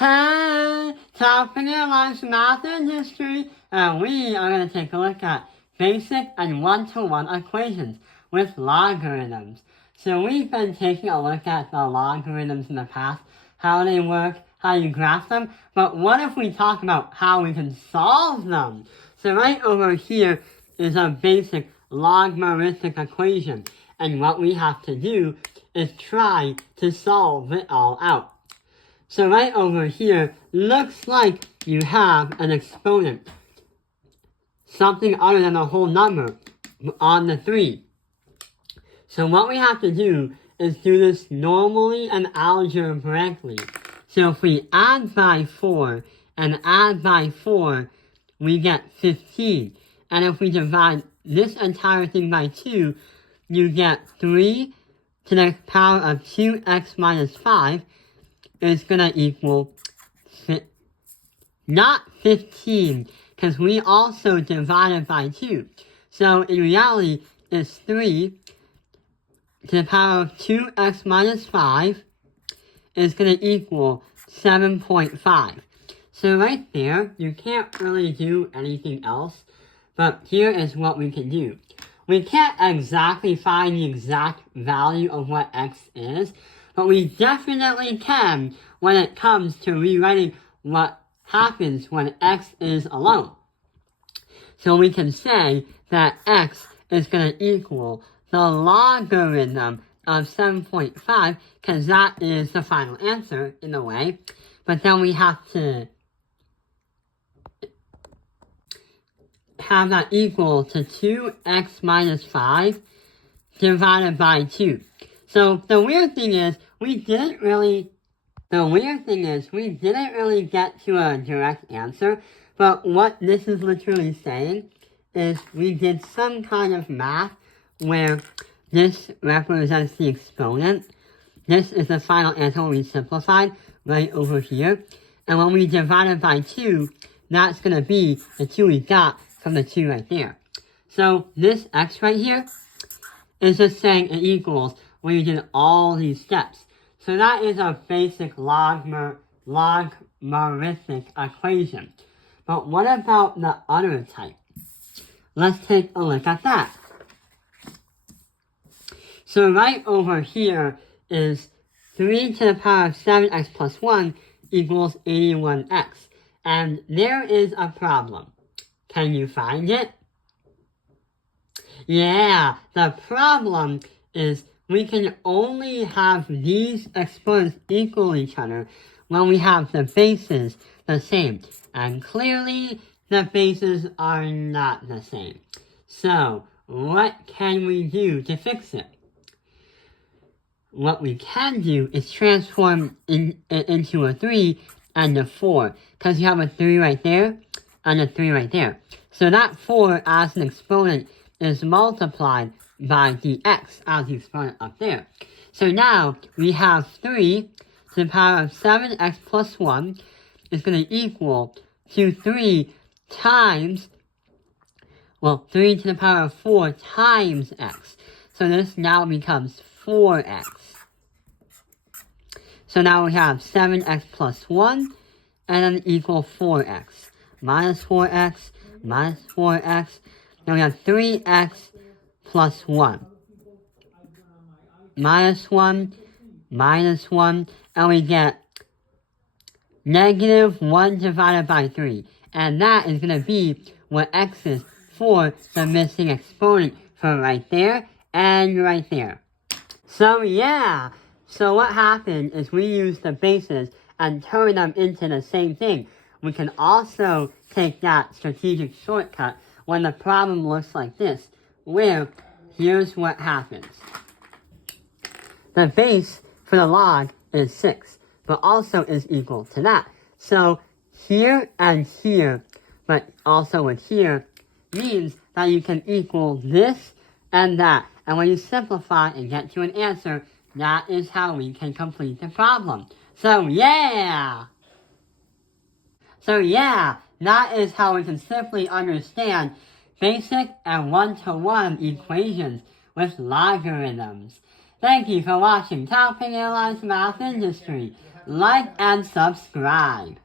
Hey, topic in life's math and history, and we are going to take a look at basic and one-to-one equations with logarithms. So we've been taking a look at the logarithms in the past, how they work, how you graph them, but what if we talk about how we can solve them? So right over here is a basic logarithmic equation, and what we have to do is try to solve it all out. So right over here, looks like you have an exponent, something other than a whole number, on the 3. So what we have to do is do this normally and algebraically. So if we add by 4 and add by 4, we get 15. And if we divide this entire thing by 2, you get 3 to the power of 2x minus 5 is going to equal, not 15, because we also divided by 2. So in reality, it's 3 to the power of 2x minus 5 is going to equal 7.5. So right there, you can't really do anything else, but here is what we can do. We can't exactly find the exact value of what x is, but we definitely can when it comes to rewriting what happens when x is alone. So we can say that x is going to equal the logarithm of 7.5, because that is the final answer in a way. But then we have to have that equal to 2x minus 5 divided by 2. So the weird thing is, we didn't really get to a direct answer, but what this is literally saying is we did some kind of math where this represents the exponent. This is the final answer when we simplified right over here. And when we divide it by 2, that's going to be the 2 we got from the 2 right there. So this x right here is just saying it equals when you did all these steps. So that is a basic logarithmic equation. But what about the other type? Let's take a look at that. So right over here is 3 to the power of 7x plus 1 equals 81x. And there is a problem. Can you find it? Yeah, the problem is we can only have these exponents equal each other when we have the bases the same. And clearly, the bases are not the same. So, what can we do to fix it? What we can do is transform it into a 3 and a 4. Because you have a 3 right there and a 3 right there. So that 4 as an exponent is multiplied by the x as the exponent up there. So now we have 3 to the power of 7x plus 1 is going to equal to 3 times, 3 to the power of 4 times x. So this now becomes 4x. So now we have 7x plus 1 and then equal 4x. Minus 4x, minus 4x. Then we have 3x plus 1. Minus 1, minus 1. And we get negative 1 divided by 3. And that is going to be what x is for the missing exponent from right there and right there. So yeah, so what happened is we used the bases and turn them into the same thing. We can also take that strategic shortcut when the problem looks like this, where here's what happens. The base for the log is 6, but also is equal to that. So here and here, but also with here, means that you can equal this and that. And when you simplify and get to an answer, that is how we can complete the problem. So yeah, that is how we can simply understand basic and one-to-one equations with logarithms. Thank you for watching Top Analyze Math Industry. like and subscribe.